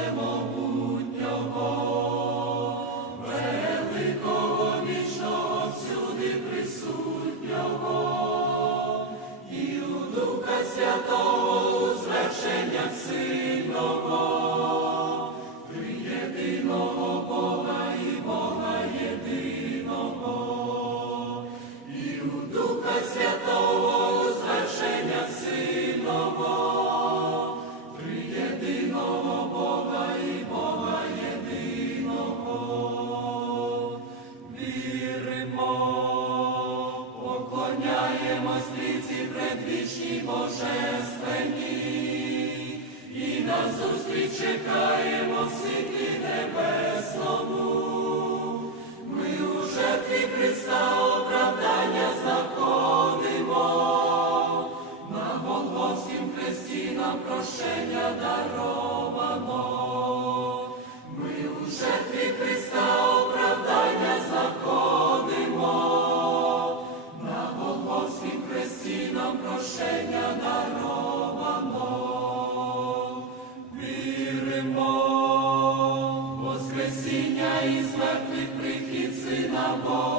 всемогутнього, великого вічного всюди присутнього, і у Духа Святого звершення сильного, триєдиного Бога і Бога єдиного, і у Духа Святого звершення сильного. Єдиного Його, поклоняємось стріці предвічній Божественній, і на зустріч чекаємо в світлі небесному. Ми уже ти Христа оправдання знаходимо, на Голгофськім Христі нам прощення даром. more.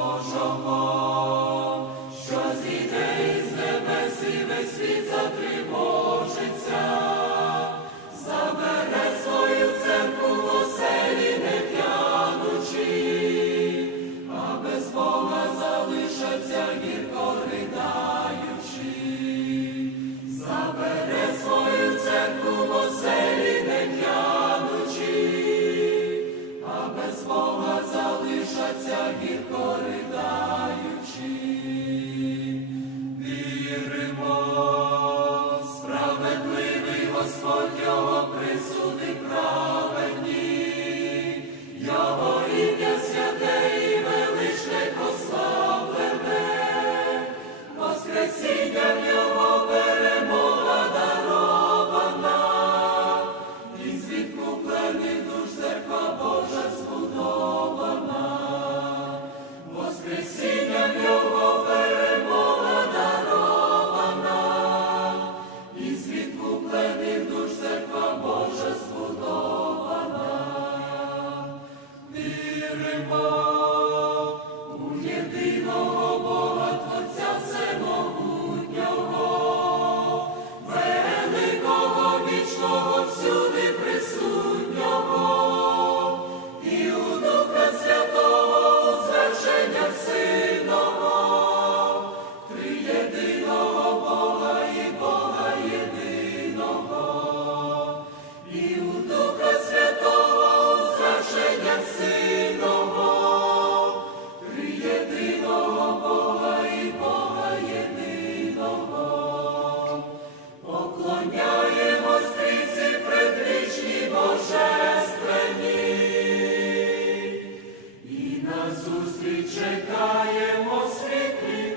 зустріч чекаємо світлі.